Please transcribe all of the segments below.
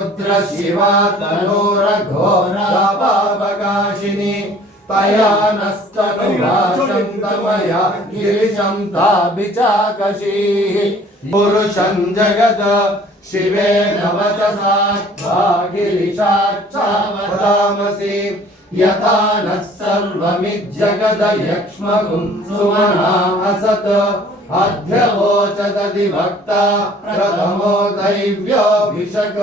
पुत्र शिवा तनोरघोरापावकाशिनी तया नस्तनुवासन्तमया गिरिशं ताभिचाकशीः पुरुषं जगत् शिवेन वचसा गिरिशाच्चावतामसि यथा नः सर्वमिज्जगदयक्ष्मगुं सुमना असत् अध्यवोचदधिभक्ता प्रथमो दैव्योऽभिषक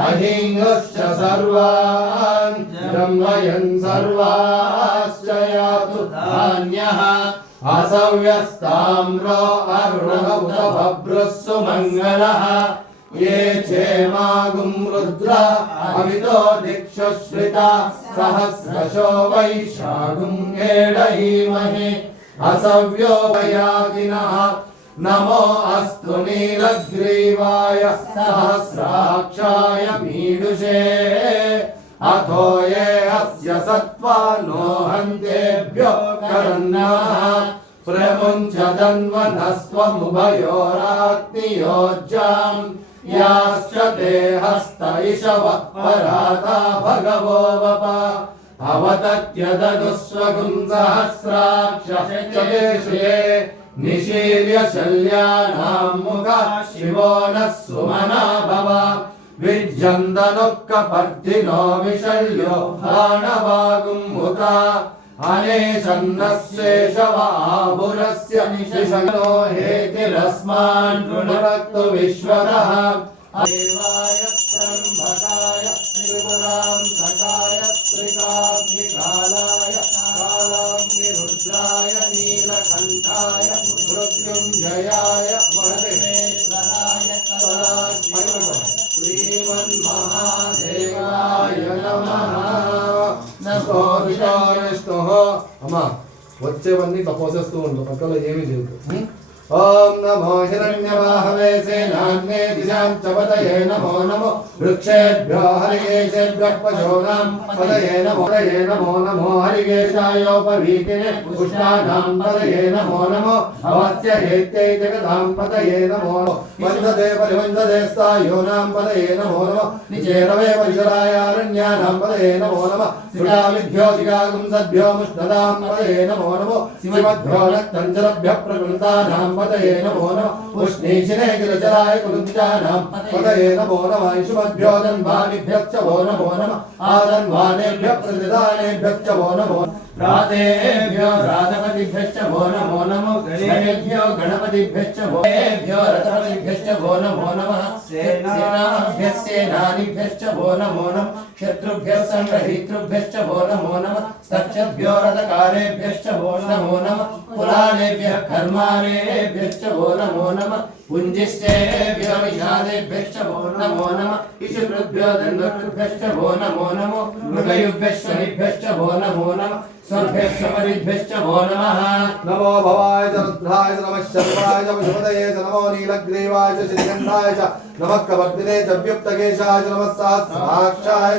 अहिंगश्च सर्वान् ब्रह्मयन् सर्वाश्च यातु धान्यः असव्यस्ताम्रो अर्णवबभ्रः सुमङ्गलः ये चेमागुं रुद्रा अविदो दिक्षुश्रिता सहस्रशो वैशागुं एडहीमहे असव्यो वयागिनः नमो अस्तु नीलग्रीवाय सहस्राक्षाय मीडुषे अथो ये अस्य सत्त्वानो हन्तेभ्यो करन्नाः प्रमुञ्चदन्वनस्त्वमुभयोराग्नियोज्जाम् याश्च ते हस्त इषव पराता भगवो वप अवतत्यदनुस्वगुं सहस्राक्षे निशील्य शल्यानां मुखा शिवो नः सुमना भव विज्जन्दनुक्कपर्दिनो विशल्यो बाणवागुं मुता अनेशन्नस्येषव आभुरस्य निशनो हेतिरस्मान् पुनरक्तु विश्वतः देवाय त्र्यम्बकाय त्रिपुरान्तकाय त्रिकाग्निकालाय कालाग्निरुद्राय नीलकण्ठाय मृत्युञ्जयाय महेश्वराय श्रीमन्महादेवाय नमः नमो विष्णुः अम्मा వచ్చేవన్నీ ఇట్లా పోసేస్తూ ఉంటాం పక్కలో ఏమీ లేదు ओम नमो हिरण्यवाहवे सेनान्ये दिशां च पतये नमो नमो वृक्षेभ्यो हरिकेशेभ्यः पशूनां पतये नमो नमो हरिकेशायोपवीतिने पुष्टानां पतये नमो नमो अवस्य हेत्यै जगतां पतये नमो वन्दते परिवन्दते स्थायूनां पतये नमो नमो निचेरवे परिसरायारण्यानां पतये नमो नमः सुरामिभ्यो जिगागुं सद्भ्यो मुष्णदां पतये नमो नमो सिमद्भ्यो नक्तञ्जलभ्यः प्रकृतानां पतये नमो नमः उष्णीशिने गिरिजराय कुलुञ्जानां पतये नमो नमः इषुमद्भ्यो धन्वानिभ्यश्च वो नमो नमः आधन्वानेभ्यः प्रतिदानेभ्यश्च वो नमो रातेभ्यो राधपतिभ्यश्च वो नमो नमः गणेभ्यो गणपतिभ्यश्च भोभ्यो रथपतिभ्यश्च वो नमो नमः सेनाभ्यः सेनानिभ्यश्च वो नमो नमः शत्रुभ्यः संग्रहीतृभ्यश्च वो नमो नमः स्तक्षभ्यो रथकारेभ्यश्च वो नमो नमः कुलालेभ्यः कर्मारेभ्यश्च वो नमो नमः पुञ्जिष्टेभ्यो विषादेभ्यश्च वो नमो नमः इषुभ्यो दण्डभ्यश्च वो नमो नमः मृगयुभ्यश्च शनिभ्यश्च वो नमो नमः सर्वेभ्यश्च परिभ्यश्च वो नमः नमो भवाय च रुद्राय च नमः शर्वाय च विष्णुपतये च नमो नीलग्रीवाय च श्रीगन्धाय च नमः कवर्दिने च व्युक्तकेशाय च नमः सहस्राक्षाय